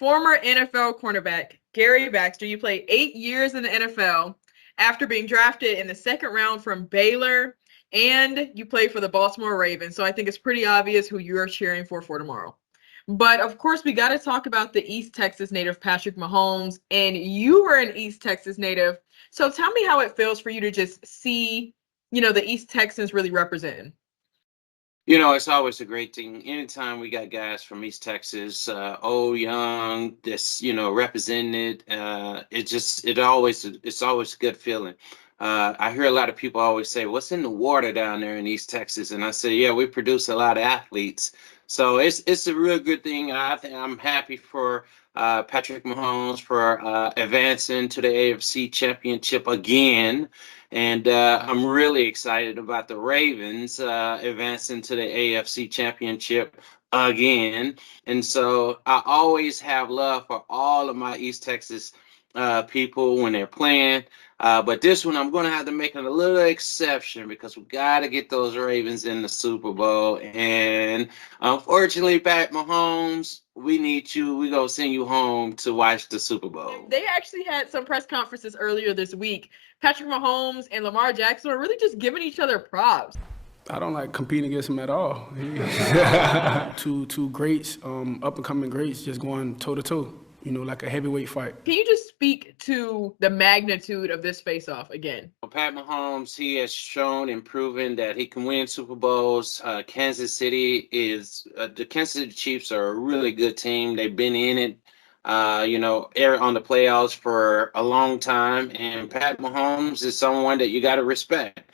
former NFL cornerback Gary Baxter. You played 8 years in the NFL after being drafted in the second round from Baylor, and you played for the Baltimore Ravens. So I think it's pretty obvious who you're cheering for tomorrow. But of course, we got to talk about the East Texas native Patrick Mahomes, and you were an East Texas native. So tell me how it feels for you to just see, the East Texans really representing. It's always a great thing. Anytime we got guys from East Texas, old, young, this, representing it, it's always a good feeling. I hear a lot of people always say, "What's in the water down there in East Texas?" And I say, "Yeah, we produce a lot of athletes." So it's a real good thing. I think I'm happy for Patrick Mahomes for advancing to the AFC Championship again. And I'm really excited about the Ravens advancing to the AFC Championship again. And so I always have love for all of my East Texas people when they're playing. But this one, I'm going to have to make it a little exception because we got to get those Ravens in the Super Bowl. And unfortunately, Pat Mahomes, we need you. We're going to send you home to watch the Super Bowl. They actually had some press conferences earlier this week. Patrick Mahomes and Lamar Jackson are really just giving each other props. I don't like competing against him at all. Two greats, up and coming greats, just going toe to toe. Like a heavyweight fight. Can you just speak to the magnitude of this face-off again? Pat Mahomes, he has shown and proven that he can win Super Bowls. Kansas City the Kansas City Chiefs are a really good team. They've been in it, on the playoffs for a long time. And Pat Mahomes is someone that you got to respect.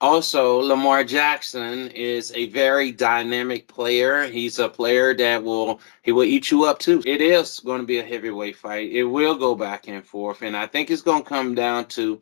Also, Lamar Jackson is a very dynamic player. He's a player that will eat you up too. It is going to be a heavyweight fight. It will go back and forth, and I think it's going to come down to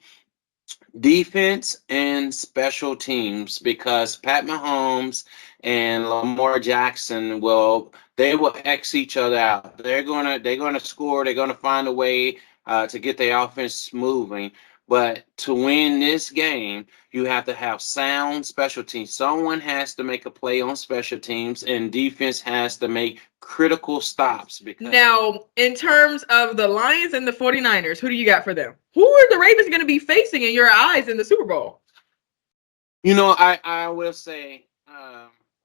defense and special teams because Pat Mahomes and Lamar Jackson will X each other out. They're gonna score. They're gonna find a way to get their offense moving. But to win this game, you have to have sound special teams. Someone has to make a play on special teams, and defense has to make critical stops. Now, in terms of the Lions and the 49ers, who do you got for them? Who are the Ravens going to be facing in your eyes in the Super Bowl? I will say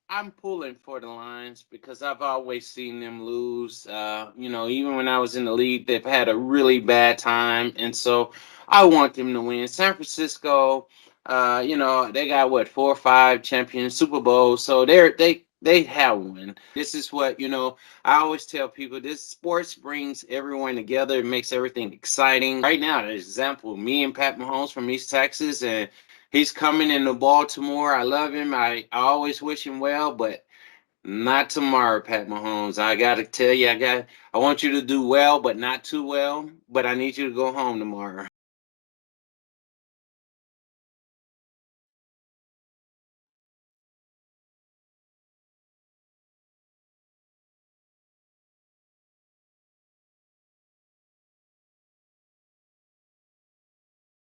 I'm pulling for the Lions because I've always seen them lose. Even when I was in the league, they've had a really bad time, and so I want them to win. San Francisco, they got 4 or 5 champion Super Bowls, so they have one. This is what I always tell people: this sports brings everyone together. It makes everything exciting. Right now, an example: me and Pat Mahomes from East Texas, and he's coming into Baltimore. I love him. I always wish him well, but not tomorrow, Pat Mahomes. I got to tell you, I want you to do well, but not too well. But I need you to go home tomorrow.